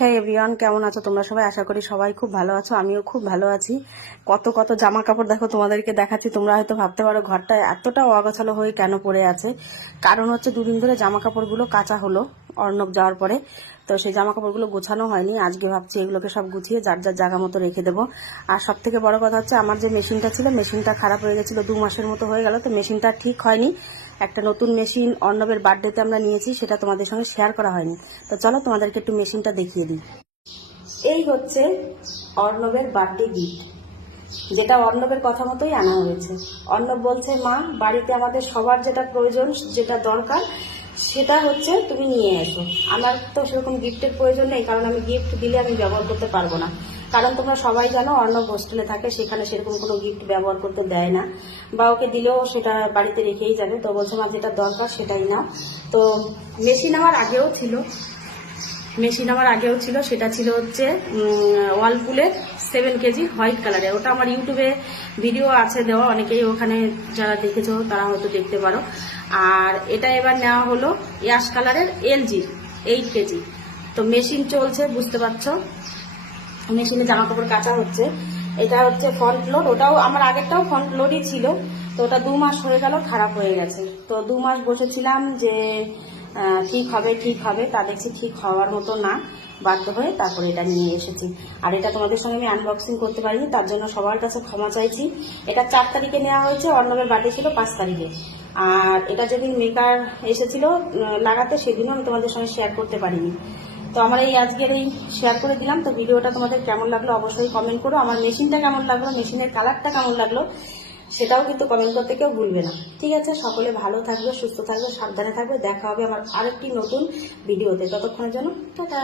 হ্যাঁ এভরিওয়ান, কেমন আছো তোমরা সবাই? আশা করি সবাই খুব ভালো আছো, আমিও খুব ভালো আছি। কত কত জামা কাপড় দেখো তোমাদেরকে দেখাচ্ছি। তোমরা হয়তো ভাবতে পারো ঘরটা এতটা অগোছালো হয়ে কেন পড়ে আছে। কারণ হচ্ছে দুদিন ধরে জামা কাপড়গুলো কাচা হলো অর্ণব যাওয়ার পরে, তো সেই জামা কাপড়গুলো গোছানো হয়নি। আজকে ভাবছি এগুলোকে সব গুছিয়ে যার যার জায়গা মতো রেখে দেবো। আর সব থেকে বড় কথা হচ্ছে আমার যে মেশিনটা ছিল, মেশিনটা খারাপ হয়ে গেছিলো, 2 মাসের মতো হয়ে গেল, তো মেশিনটা ঠিক হয়নি। একটা নতুন মেশিন অর্ণবের বার্থডেতে আমরা নিয়েছি, সেটা তোমাদের সঙ্গে শেয়ার করা হয়নি। তো চলো তোমাদেরকে একটু মেশিনটা দেখিয়ে দিই। এই হচ্ছে অর্ণবের বার্থডে গিফট, যেটা অর্ণবের কথা মতোই আনা হয়েছে। অর্ণব বলছে, মা বাড়িতে আমাদের সবার যেটা প্রয়োজন, যেটা দরকার, সেটা হচ্ছে তুমি নিয়ে এসো। আমার তো সেরকম গিফটের প্রয়োজন নেই, কারণ আমি গিফট দিলে আমি ব্যবহার করতে পারবো না। কারণ তোমরা সবাই জানো অর্ণব হোস্টেলে থাকে, সেখানে সেরকম কোনো গিফট ব্যবহার করতে দেয় না, বা ওকে দিলেও সেটা বাড়িতে রেখেই যাবে। তো বলছে, মা যেটা দরকার সেটাই নাও। তো মেশিন আমার আগেও ছিল, সেটা ছিল হচ্ছে ওয়ালপুলের 7 কেজি হোয়াইট কালারের। ওটা আমার ইউটিউবে ভিডিও আছে দেওয়া, অনেকেই ওখানে যারা দেখেছো তারা হয়তো দেখতে পারো। আর এটা এবার নেওয়া হলো অ্যাশ কালারের এলজি 8 কেজি। তো মেশিন চলছে, বুঝতে পারছো, মেশিনে জামা কাপড় কাচা হচ্ছে। এটা হচ্ছে ফ্রন্ট লোড, ওটাও আমার আগেরটাও ফ্রন্ট লোডই ছিল। তো ওটা 2 মাস হয়ে গেল, খারাপ হয়ে গেছে। তো 2 মাস বসেছিলাম যে ঠিক হবে, তা দেখছি ঠিক হওয়ার মতো না, বাধ্য হয়ে তারপরে এটা নিয়ে এসেছি। আর এটা তোমাদের সঙ্গে আমি আনবক্সিং করতে পারিনি, তার জন্য সবার কাছে ক্ষমা চাইছি। এটা 4 তারিখে নেওয়া হয়েছে, অর্ণবের বার্থডে ছিল 5 তারিখে। আর এটা যেদিন মেকার এসেছিল লাগাতে, সেদিনও আমি তোমাদের সঙ্গে শেয়ার করতে পারিনি। তো আমার এই আজকের এই শেয়ার করে দিলাম। তো ভিডিওটা তোমাদের কেমন লাগলো অবশ্যই কমেন্ট করো। আমার মেশিনটা কেমন লাগলো, মেশিনের কালারটা কেমন লাগলো, সেটাও কিন্তু কমেন্ট করতে কেউ ভুলবে না। ঠিক আছে, সকলে ভালো থাকবে, সুস্থ থাকবে, সাবধানে থাকবে। দেখা হবে আমার আরেকটি নতুন ভিডিওতে। ততক্ষণের জন্য টাটা।